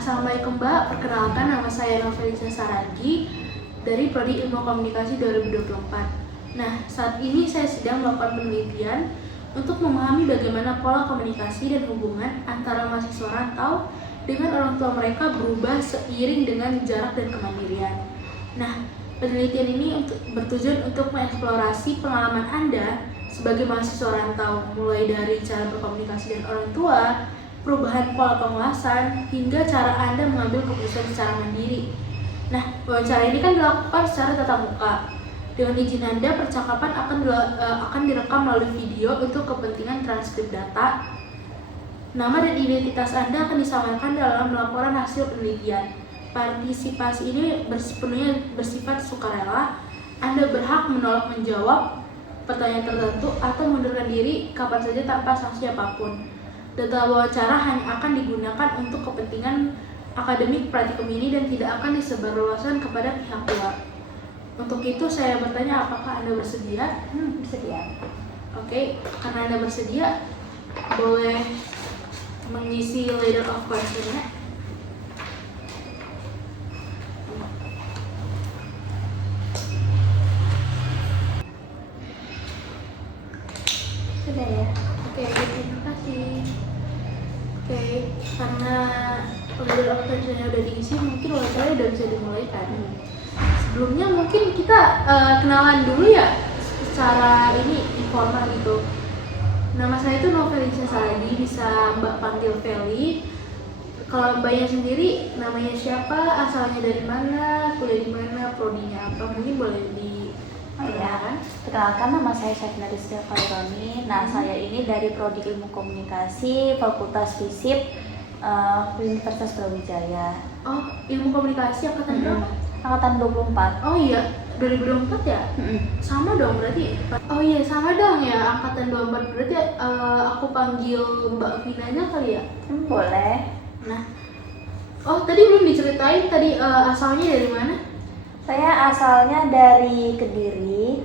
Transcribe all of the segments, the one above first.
Assalamualaikum Mbak, perkenalkan nama saya Novelisa Saragi dari Prodi Ilmu Komunikasi 2024. Nah, saat ini saya sedang melakukan penelitian untuk memahami bagaimana pola komunikasi dan hubungan antara mahasiswa rantau dengan orang tua mereka berubah seiring dengan jarak dan kemandirian. Nah, penelitian ini bertujuan untuk mengeksplorasi pengalaman Anda sebagai mahasiswa rantau, mulai dari cara berkomunikasi dengan orang tua, perubahan pola penguasaan, hingga cara Anda mengambil keputusan secara mandiri. Nah, wawancara ini kan dilakukan secara tatap muka. Dengan izin Anda, percakapan akan direkam melalui video untuk kepentingan transkrip data. Nama dan identitas Anda akan disamarkan dalam laporan hasil penelitian. Partisipasi ini sepenuhnya bersifat sukarela. Anda berhak menolak menjawab pertanyaan tertentu atau mengundurkan diri kapan saja tanpa sanksi apapun. Data wawancara hanya akan digunakan untuk kepentingan akademik praktikum ini dan tidak akan disebarluaskan kepada pihak luar. Untuk itu saya bertanya, apakah Anda bersedia? Bersedia. Oke, karena Anda bersedia, boleh mengisi leader of question-nya. Sudah ya. Oke, terima kasih. Oke, karena leader of question-nya udah diisi, mungkin wawancara udah bisa dimulai kan? Sebelumnya mungkin kita kenalan dulu ya, secara ini informal gitu. Nama saya itu Novelisa Saragi, bisa Mbak panggil Feli. Kalau Mbaknya sendiri, namanya siapa, asalnya dari mana, kuliah di mana, prodinya apa, mungkin boleh dikenalkan. Perkenalkan, nama saya Syafina Rizka Khaironi. Nah, saya ini dari Prodi Ilmu Komunikasi, Fakultas FISIP, Universitas Brawijaya. Oh, ilmu komunikasi angkatan berapa? Angkatan 24. Oh iya, 2024 ya? Sama dong berarti. Oh iya, sama dong ya, angkatan 24. Berarti aku panggil Mbak Vinanya kali ya? Boleh. Nah, oh tadi belum diceritain tadi asalnya dari mana? Saya asalnya dari Kediri.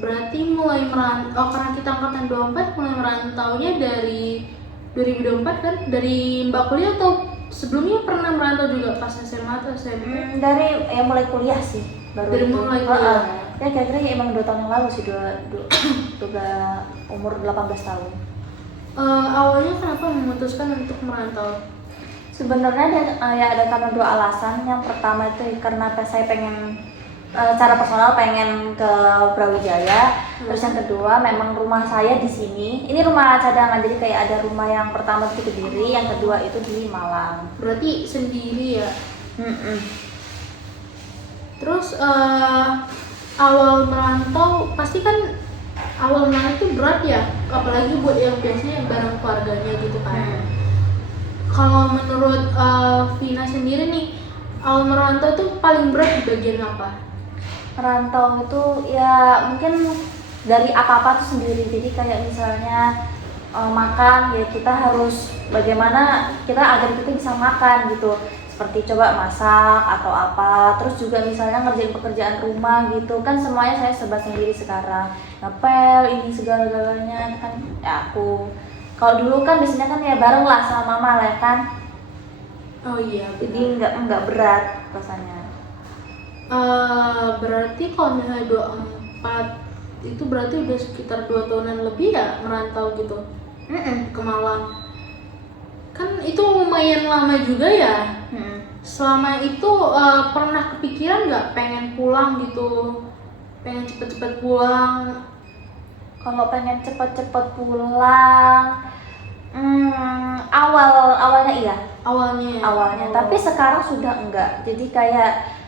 Berarti mulai merantau, karena kita angkatan 24 mulai merantaunya dari 2024 kan? Dari Mbak kuliah atau sebelumnya pernah merantau juga pas SMA atau SMP? Dari mulai kuliah sih. Baru Dari itu. mulai kuliah. Ya kira-kira ya emang 2 tahun yang lalu sih, udah umur 18 tahun. Awalnya kenapa memutuskan untuk merantau? Sebenarnya ada karena 2 alasan. Yang pertama itu karena saya pengen secara personal pengen ke Brawijaya. Terus yang kedua memang rumah saya di sini. Ini rumah cadangan, jadi kayak ada rumah yang pertama di Kediri, yang kedua itu di Malang. Berarti sendiri ya? Terus awal merantau pasti kan awal merantau itu berat ya, apalagi buat yang biasanya bareng keluarganya gitu kan. Kalau menurut Vina sendiri nih, awal merantau itu paling berat di bagian apa? Merantau itu ya mungkin dari apa-apa tuh sendiri. Jadi kayak misalnya makan, ya kita harus bagaimana kita agar kita bisa makan gitu. Seperti coba masak atau apa, terus juga misalnya ngerjain pekerjaan rumah gitu kan, semuanya saya serba sendiri sekarang. Ngepel ini segala-galanya kan ya aku. Kalau dulu kan biasanya kan ya bareng lah sama mama lah kan. Oh iya, Jadi nggak berat rasanya. Berarti kalau misalnya 24 itu berarti udah sekitar 2 tahunan lebih ya merantau gitu ke Malang. Kan itu lumayan lama juga ya. Selama itu pernah kepikiran nggak pengen pulang gitu, pengen cepet-cepet pulang? Kalau pengen cepet-cepet pulang, awalnya iya. Awalnya. Tapi sekarang sudah enggak. Jadi kayak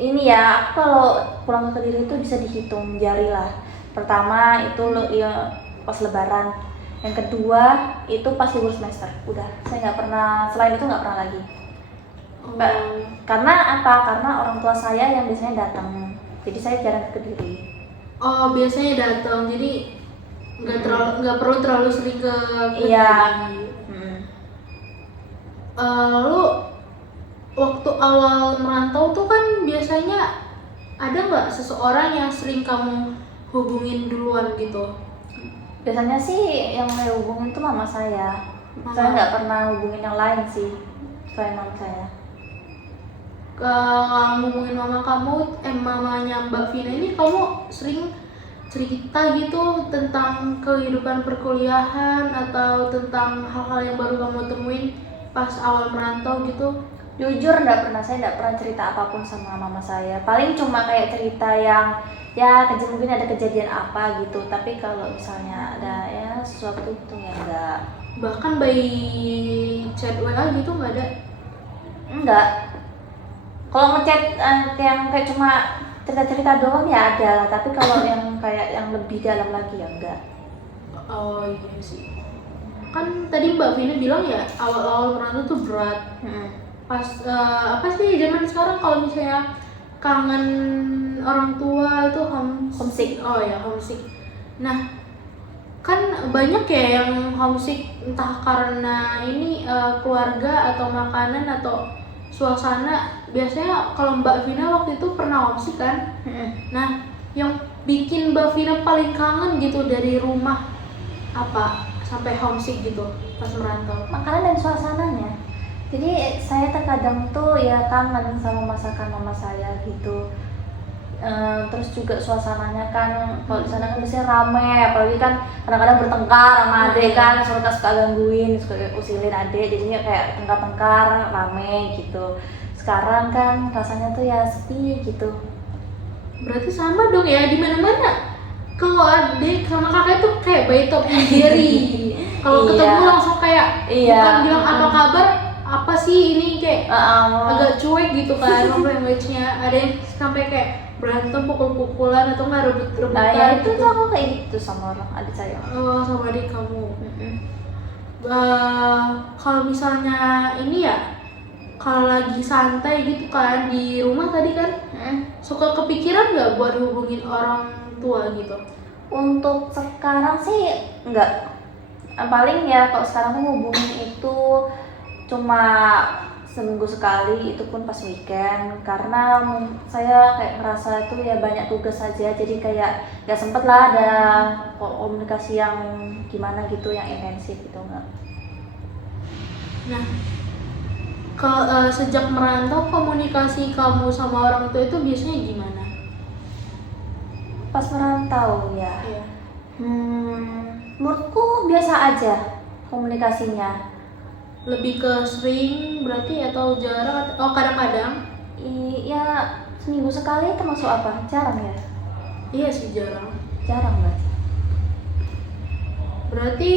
ini ya, aku kalau pulang ke Kediri itu bisa dihitung jari lah. Pertama itu ya pas Lebaran. Yang kedua itu pas libur semester. Udah, saya nggak pernah, selain itu nggak pernah lagi. Karena apa? Karena orang tua saya yang biasanya datang. Jadi saya jarang ke Kediri. Oh, biasanya datang. Jadi nggak perlu terlalu sering ke Kediri. Iya. Lalu waktu awal merantau tuh kan biasanya ada nggak seseorang yang sering kamu hubungin duluan gitu? Biasanya sih yang saya hubungin tuh mama saya. Saya nggak pernah hubungin yang lain sih. supaya mama saya. Ngomongin mama kamu, mamanya Mbak Vina ini, kamu sering cerita gitu tentang kehidupan perkuliahan atau tentang hal-hal yang baru kamu temuin pas awal merantau gitu? Jujur saya nggak pernah cerita apapun sama mama saya. Paling cuma kayak cerita yang ya mungkin ada kejadian apa gitu. Tapi kalau misalnya ada ya sesuatu gitu ya enggak. Bahkan by chat WA gitu nggak ada? Enggak. Kalau ngechat yang kayak cuma cerita-cerita doang ya ada lah. Tapi kalau yang kayak yang lebih dalam lagi ya enggak. Oh iya sih. Kan tadi Mbak Vina bilang ya awal-awal merantau tuh berat. Pas apa sih zaman sekarang kalau misalnya kangen orang tua itu homesick. Oh ya, homesick. Nah, kan banyak ya yang homesick entah karena ini keluarga atau makanan atau suasana. Biasanya kalau Mbak Vina waktu itu pernah homesick kan? Nah, yang bikin Mbak Vina paling kangen gitu dari rumah apa sampai homesick gitu pas merantau? Makanan dan suasananya. Jadi saya terkadang tuh ya kangen sama masakan mama saya gitu. Terus juga suasananya kan kalau di sana kan biasanya rame, apalagi kan kadang-kadang bertengkar sama adik kan, suka gangguin, suka usilin adik, jadinya kayak tengkar-tengkar rame gitu. Sekarang kan rasanya tuh ya sepi gitu. Berarti sama dong ya, di mana-mana kalau adik sama kakak tuh kayak bayi Tom and Jerry. Kalau ketemu langsung kayak bukan bilang apa kabar, apa sih ini, kayak agak cuek gitu kan language-nya. Ada yang sampai kayak berantem, pukul-pukulan atau nggak rebut-rebutan. Nah ya itu gitu. tuh aku kayak gitu sama orang adik saya. Oh, sama adik kamu. Kalau misalnya ini ya, kalau lagi santai gitu kan di rumah tadi kan, suka kepikiran nggak buat hubungin orang tua gitu? Untuk sekarang sih enggak. Paling ya kalau sekarang tuh hubungin itu cuma seminggu sekali, itu pun pas weekend, karena saya kayak ngerasa itu ya banyak tugas saja, jadi kayak gak sempet lah ada komunikasi yang gimana gitu, yang intensif gitu enggak. Nah, sejak merantau komunikasi kamu sama orang tua itu biasanya gimana? Pas merantau ya, Iya. menurutku biasa aja komunikasinya. Lebih ke sering berarti atau jarang? Oh, kadang-kadang? Iya, seminggu sekali termasuk apa? Jarang ya? Iya sih, jarang. Jarang berarti. Berarti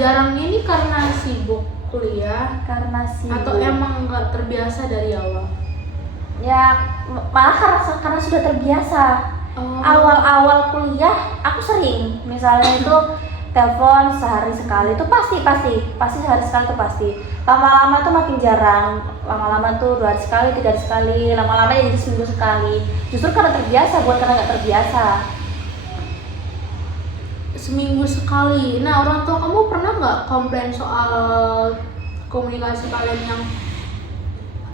jarang ini karena sibuk kuliah Karena sibuk. atau emang nggak terbiasa dari awal? Ya malah karena sudah terbiasa. Awal-awal kuliah aku sering, misalnya itu telepon sehari sekali itu pasti sehari sekali itu pasti. Lama-lama tuh makin jarang, lama-lama tuh 2 hari sekali, 3 hari sekali, lama-lama jadi seminggu sekali. Justru karena terbiasa, bukan karena nggak terbiasa. Seminggu sekali. Nah, orang tua kamu pernah nggak komplain soal komunikasi kalian yang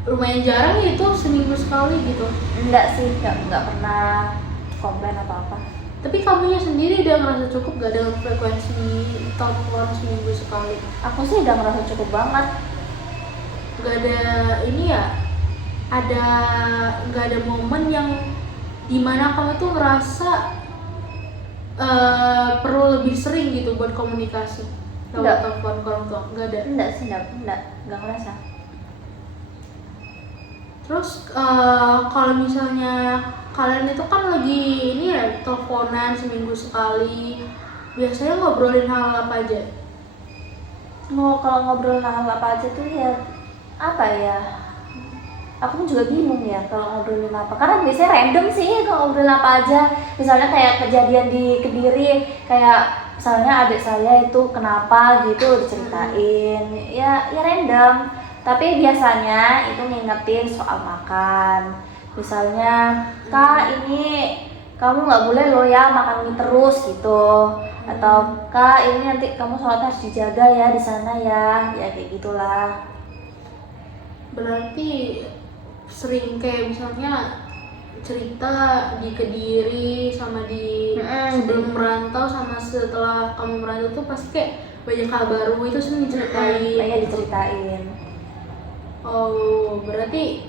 lumayan jarang itu seminggu sekali gitu? Enggak sih, enggak pernah komplain apa-apa. Tapi kamunya sendiri udah ngerasa cukup gak dengan frekuensi telepon seminggu sekali? Aku sih udah ngerasa cukup banget. Gak ada ini ya, gak ada momen yang dimana kamu tuh ngerasa perlu lebih sering gitu buat komunikasi lewat telepon ke orang tua? Gak ada? Enggak sih, enggak ngerasa. Terus kalau misalnya kalian itu kan lagi ini ya teleponan seminggu sekali, biasanya ngobrolin hal apa aja? Kalau ngobrol hal apa aja tuh ya apa ya? Aku pun juga bingung ya kalau ngobrolin apa. Karena biasanya random sih kalau ngobrolin apa aja. Misalnya kayak kejadian di Kediri, kayak misalnya adik saya itu kenapa gitu diceritain. Ya random. Tapi biasanya itu ngingetin soal makan. Misalnya, Kak ini kamu nggak boleh loh ya makan mie terus gitu. Atau Kak ini nanti kamu sholat harus dijaga ya di sana ya kayak gitulah. Berarti sering kayak misalnya cerita di Kediri sama di sebelum merantau sama setelah kamu merantau tuh pasti kayak banyak hal baru itu sering diceritain. Banyak diceritain. Oh, berarti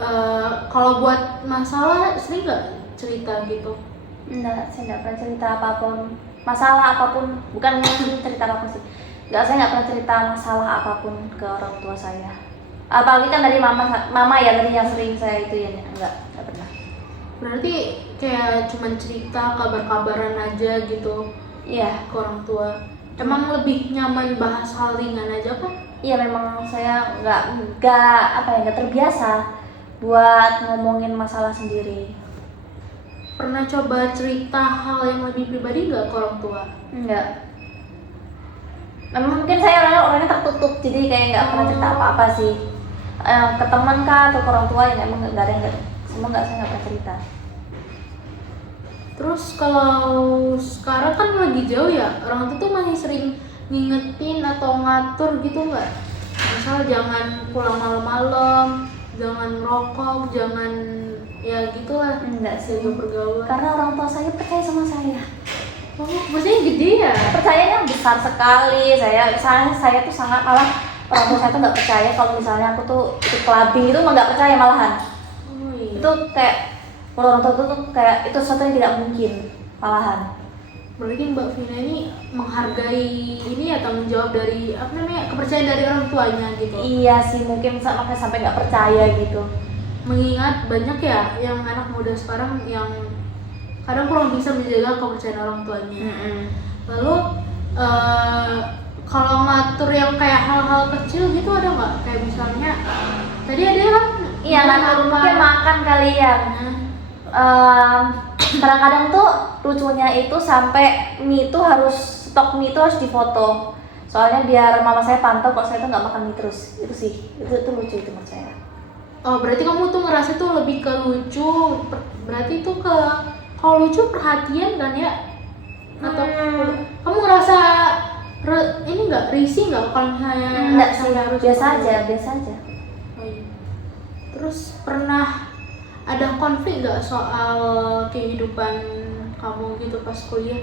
kalau buat masalah sering nggak cerita gitu? Enggak, saya nggak pernah cerita apapun, masalah apapun, bukan cerita apapun sih. Enggak, saya nggak pernah cerita masalah apapun ke orang tua saya. Apalagi kan dari mama ya tadi yang sering saya itu ya, enggak pernah. Berarti kayak cuman cerita kabar-kabaran aja gitu Iya, ke orang tua. Emang lebih nyaman bahas hal ringan aja kan? iya memang saya nggak apa ya, nggak terbiasa buat ngomongin masalah sendiri. Pernah coba cerita hal yang lebih pribadi nggak ke orang tua? Enggak. Memang mungkin saya orangnya tertutup, jadi kayak nggak pernah cerita apa-apa sih. Ke teman kah atau ke orang tua ya emang nggak ada yang semua nggak, saya nggak pernah cerita. Terus kalau sekarang kan lagi jauh ya, orang tua tuh masih sering ngingetin atau ngatur gitu nggak? Misal jangan pulang malam-malam, jangan rokok, jangan ya gitulah. Enggak sih, Jaga pergaulan. karena orang tua saya percaya sama saya. Oh, maksudnya gede ya? Percayanya besar sekali. Saya tuh sangat, malah orang tua saya tuh nggak percaya kalau misalnya aku tuh ikut clubbing itu, nggak percaya malahan. Oh iya. Itu kayak kalau orang tua tuh kayak itu sesuatu yang tidak mungkin malahan. Berarti Mbak Vina ini menghargai ini ya, tanggung jawab dari apa namanya, kepercayaan dari orang tuanya gitu. Iya sih, mungkin makanya sampai nggak percaya gitu. Mengingat banyak ya yang anak muda sekarang yang kadang kurang bisa menjaga kepercayaan orang tuanya. Lalu kalau ngatur yang kayak hal-hal kecil gitu ada nggak? Kayak misalnya tadi ada kan? Iya, ngatur mungkin makan kali ya. Kadang-kadang tuh lucunya itu sampai mie itu harus, stok mie itu harus difoto. Soalnya biar mama saya pantau kalau saya tuh nggak makan mie terus. Itu sih, itu lucu itu menurut saya. Oh, berarti kamu tuh ngerasa tuh lebih ke lucu. Berarti tuh ke, kalau lucu perhatian kan ya? Atau kamu ngerasa ini nggak, risih nggak kalau misalnya Enggak sih, harus biasa foto? aja. Oh, iya. Terus pernah ada konflik nggak soal kehidupan kamu gitu pas kuliah?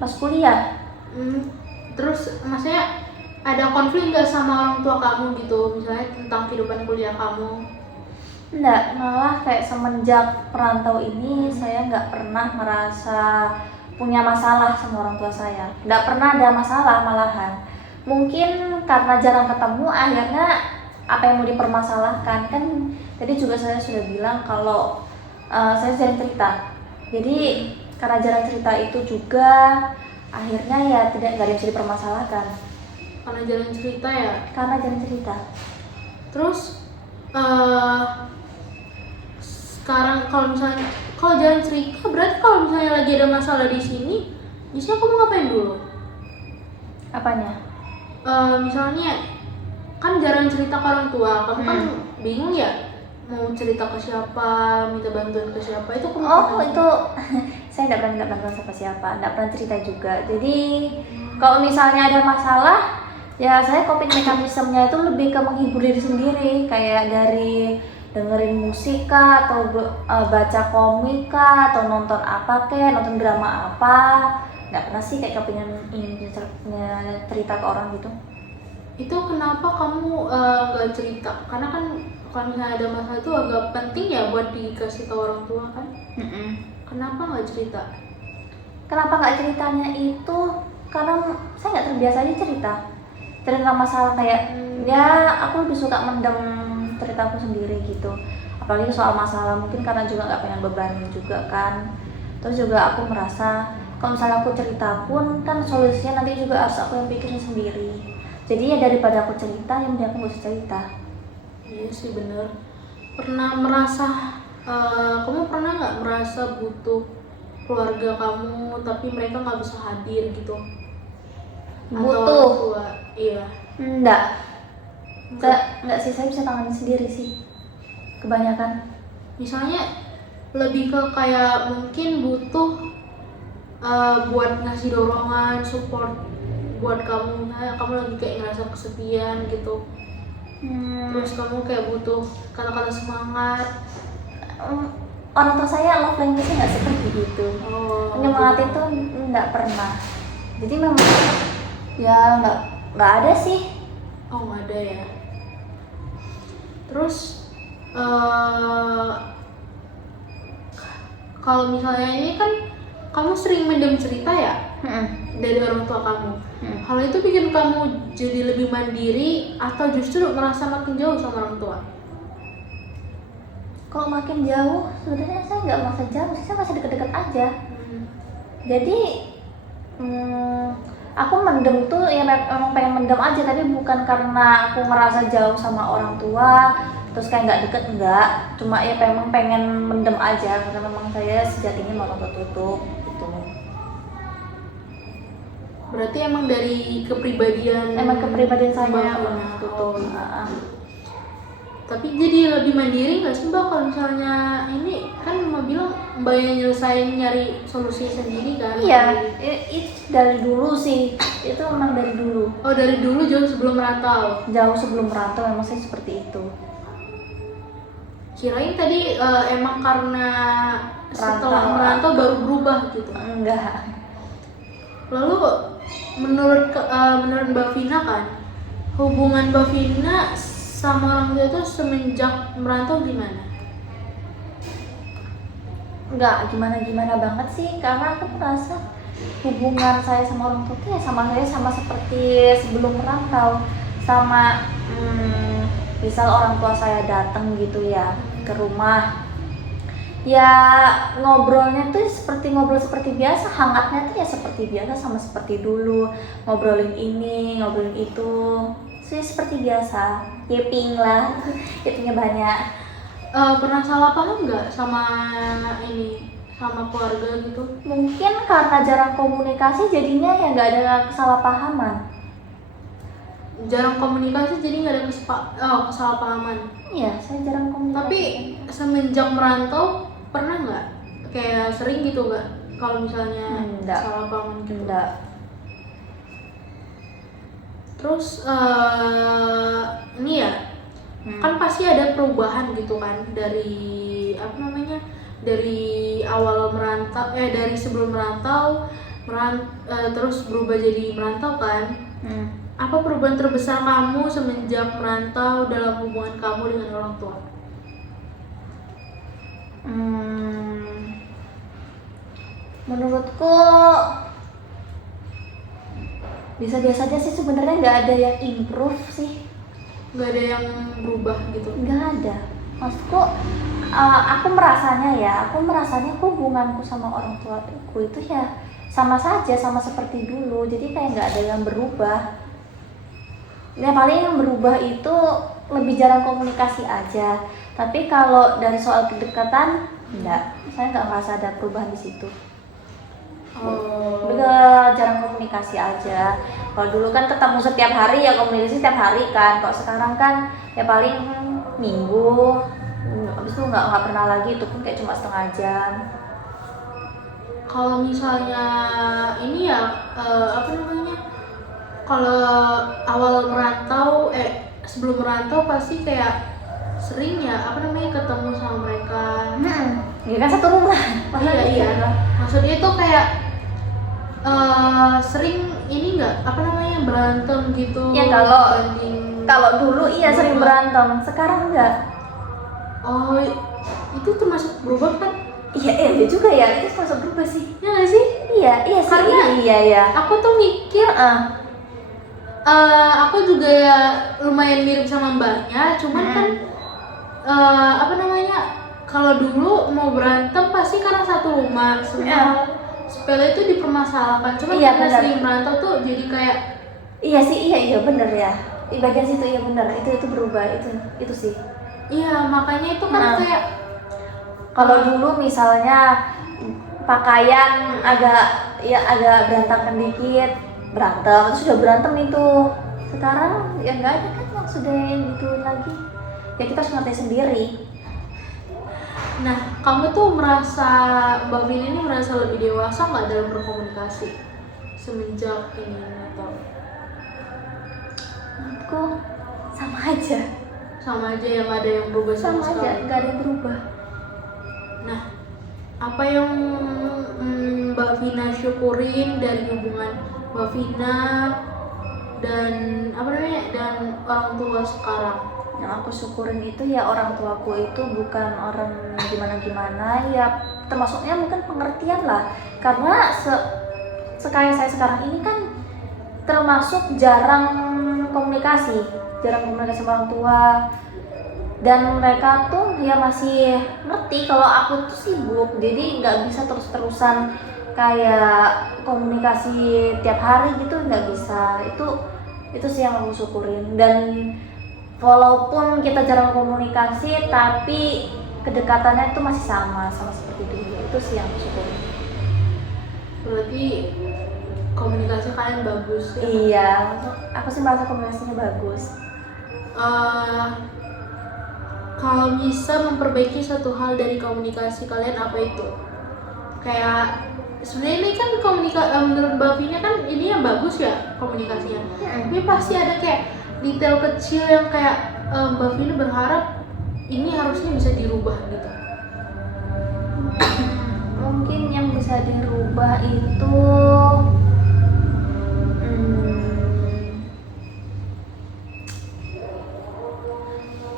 Pas kuliah, Terus maksudnya ada konflik nggak sama orang tua kamu gitu, misalnya tentang kehidupan kuliah kamu? enggak, malah kayak semenjak perantau ini saya nggak pernah merasa punya masalah sama orang tua saya. Nggak pernah ada masalah malahan. Mungkin karena jarang ketemu, akhirnya apa yang mau dipermasalahkan kan. Tadi juga saya sudah bilang kalau saya jarang cerita. Jadi karena jarang cerita itu juga akhirnya ya nggak ada yang bisa dipermasalahkan. Karena jalan cerita ya. Karena jarang cerita. Terus sekarang kalau jalan cerita, berarti kalau misalnya lagi ada masalah di sini, biasanya kamu ngapain dulu? Apanya? Misalnya kan jarang cerita ke orang tua, kamu kan bingung ya mau cerita ke siapa, minta bantuan ke siapa, itu kamu Itu saya nggak pernah minta bantuan sama siapa, nggak pernah cerita juga. Jadi kalau misalnya ada masalah, ya saya coping mekanismenya itu lebih ke menghibur diri sendiri, kayak dari dengerin musik kah, atau baca komik kah, atau nonton apa kek, nonton drama apa. Nggak pernah sih kayak ingin cerita ke orang gitu. Itu kenapa kamu nggak cerita? Karena kan kalau misalnya ada masalah itu agak penting ya buat dikasih tahu orang tua kan. Kenapa nggak cerita? Kenapa nggak ceritanya itu karena saya nggak terbiasa aja cerita masalah kayak ya aku lebih suka mendem ceritaku sendiri gitu, apalagi soal masalah, mungkin karena juga nggak pengen bebanin juga kan. Terus juga aku merasa kalau misalnya aku cerita pun kan solusinya nanti juga harus aku yang pikirin sendiri. Jadi ya daripada aku cerita, yang mending aku nggak usah cerita. Iya sih bener. Kamu pernah nggak merasa butuh keluarga kamu tapi mereka nggak bisa hadir gitu? Atau Butuh? orang tua? Iya. Enggak sih, saya bisa tanganin sendiri sih kebanyakan. Misalnya lebih ke kayak mungkin butuh buat ngasih dorongan, support buat kamu, kamu lagi kayak ngerasa kesepian gitu. Terus kamu kayak butuh kata-kata semangat. Orang tua saya love language-nya nggak seperti itu. Menyemangati itu nggak pernah. Jadi memang ya nggak ada sih. Oh, nggak ada ya. Terus kalau misalnya ini kan kamu sering mendem cerita ya dari orang tua kamu. Hal itu bikin kamu jadi lebih mandiri atau justru merasa makin jauh sama orang tua? Kalau makin jauh, sebenarnya saya nggak merasa jauh sih, saya masih deket-deket aja. Jadi aku mendem tuh ya memang pengen mendem aja, tapi bukan karena aku ngerasa jauh sama orang tua terus kayak nggak deket, enggak. Cuma ya memang pengen mendem aja karena memang saya sejatinya mau tertutup gitu. Berarti emang dari kepribadian saya Mbak yang Vina. tutup. Tapi jadi lebih mandiri nggak sih Mbak kalau misalnya ini kan Mbak bilang Mbak yang nyelesain nyari solusi sendiri kan? Iya, itu dari dulu sih, itu memang dari dulu. Oh dari dulu jauh sebelum merantau? Jauh sebelum merantau memang saya seperti itu. Kirain tadi emang karena setelah merantau baru berubah gitu? Enggak. Lalu menurut Mbak Vina kan, hubungan Mbak Vina sama orang tua itu semenjak merantau gimana? Enggak gimana-gimana banget sih, karena aku merasa hubungan saya sama orang tua ya sama seperti sebelum merantau. Sama misal orang tua saya datang gitu ya ke rumah, ya ngobrolnya tuh ngobrol seperti biasa, hangatnya tuh ya seperti biasa, sama seperti dulu, ngobrolin ini, ngobrolin itu, sih seperti biasa, yaping lah, yapingnya banyak. Pernah salah paham nggak sama keluarga gitu? Mungkin karena jarang komunikasi jadinya ya nggak ada kesalahpahaman. Jarang komunikasi jadi nggak ada kesalahpahaman. Iya, saya jarang komunikasi. Tapi semenjak merantau pernah nggak kayak sering gitu nggak kalau misalnya salah paham gitu? Enggak. Terus ini ya kan pasti ada perubahan gitu kan dari dari awal merantau dari sebelum merantau terus berubah jadi merantau kan. Apa perubahan terbesar kamu semenjak merantau dalam hubungan kamu dengan orang tua? Menurutku biasa-biasa aja sih sebenarnya, nggak ada yang improve sih. Nggak ada yang berubah gitu? Nggak ada. Maksudku aku merasanya hubunganku sama orang tuaku itu ya sama saja, sama seperti dulu. Jadi kayak nggak ada yang berubah. Ya paling yang berubah itu lebih jarang komunikasi aja. Tapi kalau dari soal kedekatan, enggak. Saya nggak merasa ada perubahan di situ. Udah jarang komunikasi aja. Kalau dulu kan ketemu setiap hari ya, komunikasi setiap hari kan. Kalau sekarang kan ya paling minggu. Habis itu nggak pernah lagi, itu pun kayak cuma setengah jam. Kalau misalnya ini ya kalau awal merantau sebelum merantau pasti kayak sering ya ketemu sama mereka. Ya kan satu rumah. Iya. Maksudnya itu kayak sering ini nggak berantem gitu. Ya kalau dulu iya sering berantem, sekarang enggak. Oh, itu termasuk berubah kan? Iya juga ya, itu termasuk berubah sih. Ya nggak sih? Iya sih. Karena iya. Aku tuh mikir aku juga lumayan mirip sama mbaknya, cuman kan kalau dulu mau berantem pasti karena satu rumah, semua sepele itu dipermasalahkan. Cuman karena sering merantau tuh jadi kayak iya bener ya, di bagian situ iya bener, itu berubah, itu sih. Iya, makanya itu kan kayak kalau dulu misalnya pakaian agak berantakan dikit, berantem, terus sudah berantem itu. Sekarang ya nggak ada kan yang sudah yang gitu lagi. Ya kita harus ngerti sendiri. Nah, kamu tuh Mbak Vina ini merasa lebih dewasa nggak dalam berkomunikasi semenjak ini atau? Menurutku sama aja. Sama aja, yang ada yang berubah sama aja, nggak ada yang berubah. Nah, apa yang Mbak Vina syukurin dari hubungan Mbak Vina dan dan orang tua sekarang? Yang aku syukurin itu ya orang tuaku itu bukan orang gimana-gimana, ya termasuknya mungkin pengertian lah. Karena sekaya saya sekarang ini kan termasuk jarang komunikasi sama orang tua, dan mereka tuh ya masih ngerti kalau aku tuh sibuk, jadi nggak bisa terus-terusan kayak komunikasi tiap hari gitu, nggak bisa. Itu sih yang aku syukurin. Dan walaupun kita jarang komunikasi tapi kedekatannya itu masih sama seperti dulu. Itu sih yang aku syukurin. Berarti komunikasi kalian bagus ya? Iya, aku sih merasa komunikasinya bagus. Kalau bisa memperbaiki satu hal dari komunikasi kalian, apa itu? Kayak sebenarnya ini kan menurut Mbak Vina kan ini yang bagus ya komunikasinya. Tapi pasti ada kayak detail kecil yang kayak Mbak Vina berharap ini harusnya bisa dirubah gitu. Mungkin yang bisa dirubah itu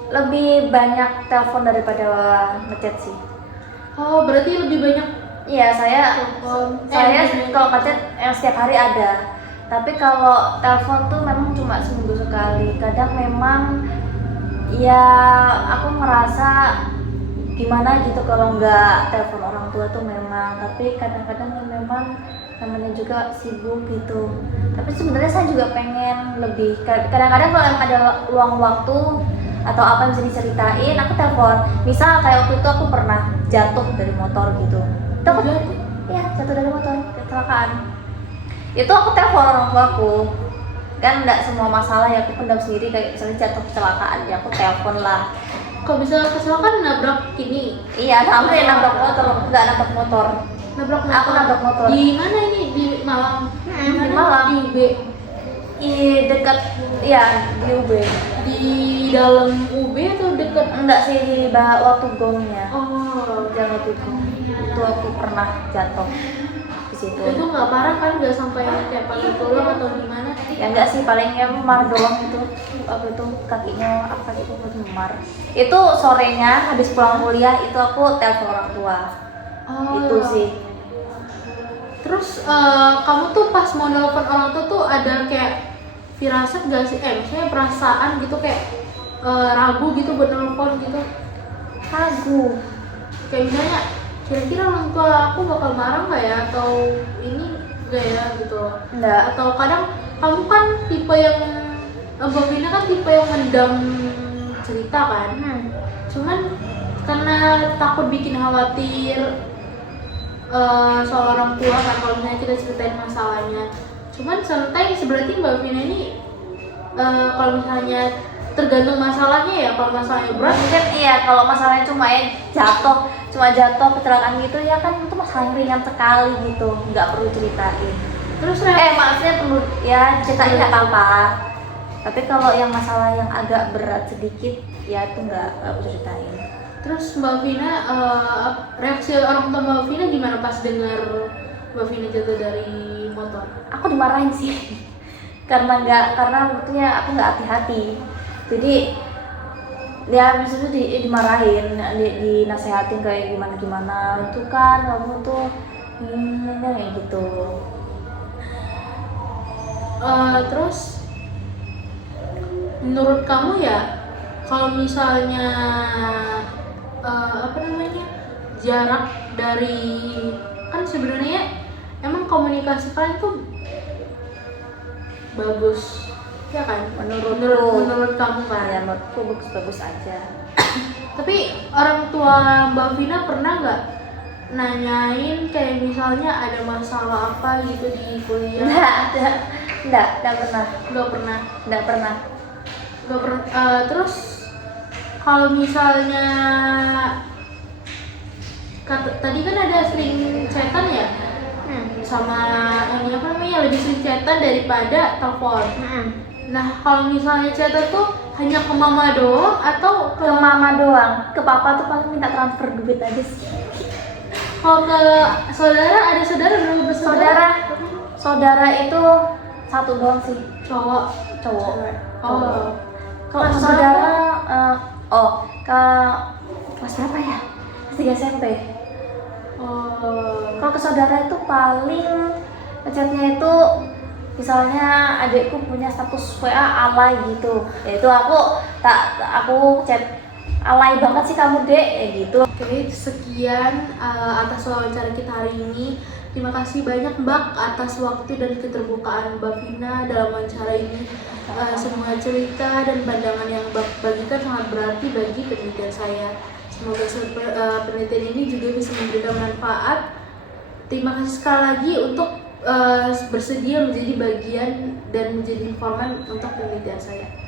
lebih banyak telepon daripada ngechat sih. Oh, berarti lebih banyak. Iya, saya kalau ngechat setiap hari ada. Tapi kalau telepon tuh memang cuma seminggu sekali. Kadang memang ya aku merasa gimana gitu kalau nggak telepon orang tua tuh memang. Tapi kadang-kadang memang namanya juga sibuk gitu. Tapi sebenarnya saya juga pengen lebih. Kadang-kadang kalau ada luang waktu atau apa yang bisa diceritain, aku telepon. Misal kayak waktu itu aku pernah jatuh dari motor gitu. Jatuh dari motor, kecelakaan. Itu aku telepon orang tuaku. Kan enggak semua masalah ya aku pendam sendiri, kayak misalnya jatuh kecelakaan ya aku telepon lah. Kok bisa kecelakaan nabrak ini? Iya, sampai nabrak motor, enggak nabrak motor. Nabrak motor. Aku nabrak motor. Di mana ini? Di Malang. Di Malang. Di UB. Dekat ya di UB. Di dalam UB atau dekat? Enggak sih, di waktu gongnya. Oh, Jangan gong. Itu aku pernah jatuh di situ. itu nggak parah kan? Nggak sampai kayak pakai tulang atau gimana? Ya enggak sih, palingnya memar doang itu. Waktu itu kakinya memar. Itu sorenya habis pulang kuliah itu aku telepon orang tua. Oh, Itu sih. Terus kamu tuh pas mau nelfon orang tua tuh ada kayak firasat gak sih? Maksudnya perasaan gitu kayak ragu gitu buat nelfon gitu? Ragu. Kayak misalnya kira-kira orang tua aku bakal marah nggak ya, atau ini nggak ya gitu? Enggak. Atau kadang kamu kan tipe yang Mbak Vina kan tipe yang mendam cerita kan? Cuman karena takut bikin khawatir soal orang tua kan kalau misalnya kita ceritain masalahnya. Cuman sometimes berarti Mbak Vina ini kalau misalnya tergantung masalahnya ya. Kalau masalahnya berat Mungkin iya, kalau masalahnya cuma jatuh kecelakaan gitu ya kan itu masalah yang ringan sekali gitu, nggak perlu ceritain. terus Maksudnya perlu ya ceritain nggak apa-apa. Tapi kalau yang masalah yang agak berat sedikit ya itu nggak perlu ceritain. Terus Mbak Vina, reaksi orang tua Mbak Vina gimana pas dengar Mbak Vina jatuh dari motor? Aku dimarahin sih karena menurutnya aku nggak hati-hati. Jadi ya habis itu dimarahin, dinasehatin kayak gimana itu kan kamu tuh kayak gitu. Terus menurut kamu ya kalau misalnya jarak dari, kan sebenarnya emang komunikasi kalian tuh bagus ya kan? Menurut kamu kan? Ya menurutku bagus aja. Tapi orang tua Mbak Vina pernah nggak nanyain kayak misalnya ada masalah apa gitu di kuliah? Nggak pernah. Terus kalau misalnya tadi kan ada sering chatan ya, sama ini lebih sering chatan daripada telepon. Nah kalau misalnya chatan tuh hanya ke mama doang atau Ke mama doang, ke papa tuh paling minta transfer duit aja sih. kalau ke saudara, ada saudara berapa bersaudara? Saudara itu satu doang sih, Cowok. cowok. Oh. Kalau saudara SMP. Oh, Kalau ke saudara itu paling ngechatnya itu misalnya adikku punya status WA alay gitu, ya itu aku chat alay banget sih kamu dek, ya gitu. oke, sekian atas wawancara kita hari ini. Terima kasih banyak Mbak atas waktu dan keterbukaan Mbak Vina dalam wawancara ini. Semua cerita dan pandangan yang Mbak bagikan sangat berarti bagi penelitian saya. Semoga penelitian ini juga bisa memberikan manfaat. Terima kasih sekali lagi untuk bersedia menjadi bagian dan menjadi informan untuk penelitian saya.